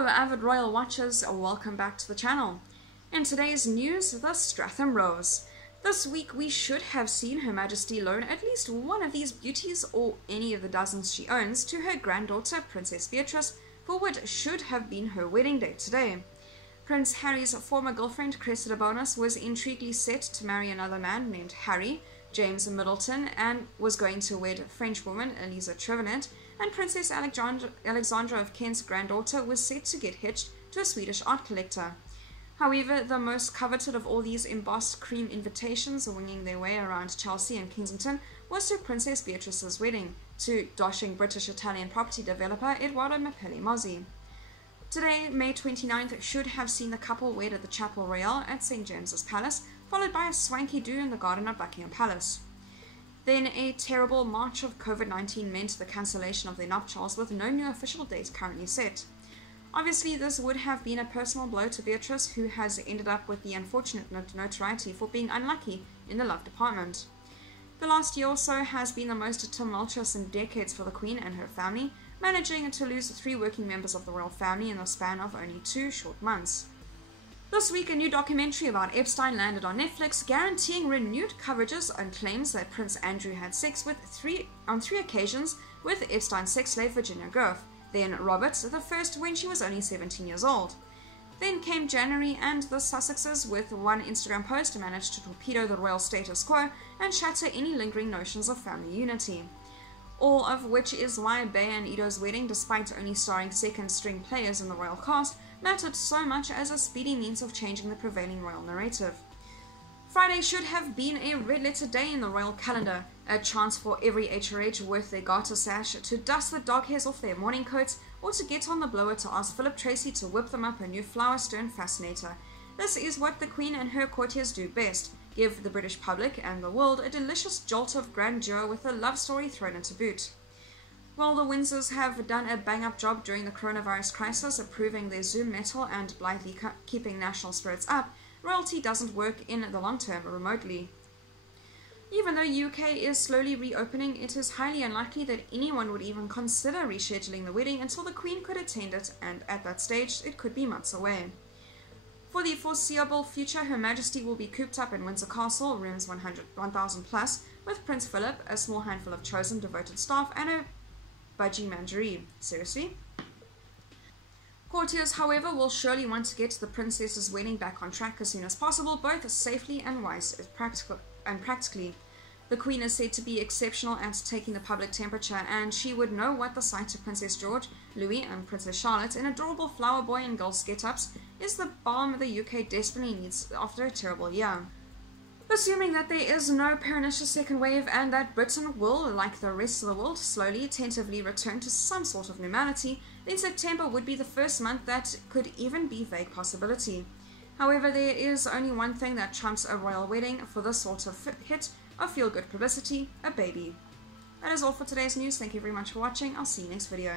Hello avid royal watchers, welcome back to the channel. In today's news, the Stratham Rose. This week we should have seen Her Majesty loan at least one of these beauties or any of the dozens she owns to her granddaughter Princess Beatrice for what should have been her wedding date today. Prince Harry's former girlfriend Cressida Bonus was intriguingly set to marry another man named Harry, James Middleton, and was going to wed French woman Elisa Trevenant, and Princess Alexandra of Kent's granddaughter was set to get hitched to a Swedish art collector. However, the most coveted of all these embossed cream invitations winging their way around Chelsea and Kensington was to Princess Beatrice's wedding to dashing British-Italian property developer Edoardo Mapelli Mozzi. Today, May 29th, should have seen the couple wed at the Chapel Royal at St James's Palace, followed by a swanky do in the garden of Buckingham Palace. Then a terrible march of COVID-19 meant the cancellation of their nuptials with no new official date currently set. Obviously, this would have been a personal blow to Beatrice, who has ended up with the unfortunate notoriety for being unlucky in the love department. The last year or so has been the most tumultuous in decades for the Queen and her family, managing to lose 3 working members of the royal family in the span of only 2 short months. This week, a new documentary about Epstein landed on Netflix, guaranteeing renewed coverages on claims that Prince Andrew had sex on 3 occasions with Epstein's sex slave Virginia Goff, then Robert, the first when she was only 17 years old. Then came January, and the Sussexes, with one Instagram post, managed to torpedo the royal status quo and shatter any lingering notions of family unity. All of which is why Bea and Edo's wedding, despite only starring second-string players in the royal cast, mattered so much as a speedy means of changing the prevailing royal narrative. Friday should have been a red-letter day in the royal calendar, a chance for every HRH worth their garter sash to dust the dog hairs off their morning coats, or to get on the blower to ask Philip Tracy to whip them up a new flower-stone fascinator. This is what the Queen and her courtiers do best: give the British public and the world a delicious jolt of grandeur with a love story thrown into boot. While the Windsors have done a bang-up job during the coronavirus crisis, approving their Zoom metal and blithely keeping national spirits up, royalty doesn't work in the long term remotely. Even though UK is slowly reopening, it is highly unlikely that anyone would even consider rescheduling the wedding until the Queen could attend it, and at that stage it could be months away. For the foreseeable future, Her Majesty will be cooped up in Windsor Castle, rooms 1,000 plus, with Prince Philip, a small handful of chosen devoted staff, and a budgie menagerie. Seriously? Courtiers, however, will surely want to get the princess's wedding back on track as soon as possible, both safely and practically. The Queen is said to be exceptional at taking the public temperature, and she would know what the sight of Princess George, Louis, and Princess Charlotte in adorable flower boy and girl get-ups is the balm the UK desperately needs after a terrible year. Assuming that there is no pernicious second wave and that Britain will, like the rest of the world, slowly, tentatively return to some sort of normality, then September would be the first month that could even be a vague possibility. However, there is only one thing that trumps a royal wedding for this sort of hit of feel-good publicity: a baby. That is all for today's news. Thank you very much for watching. I'll see you next video.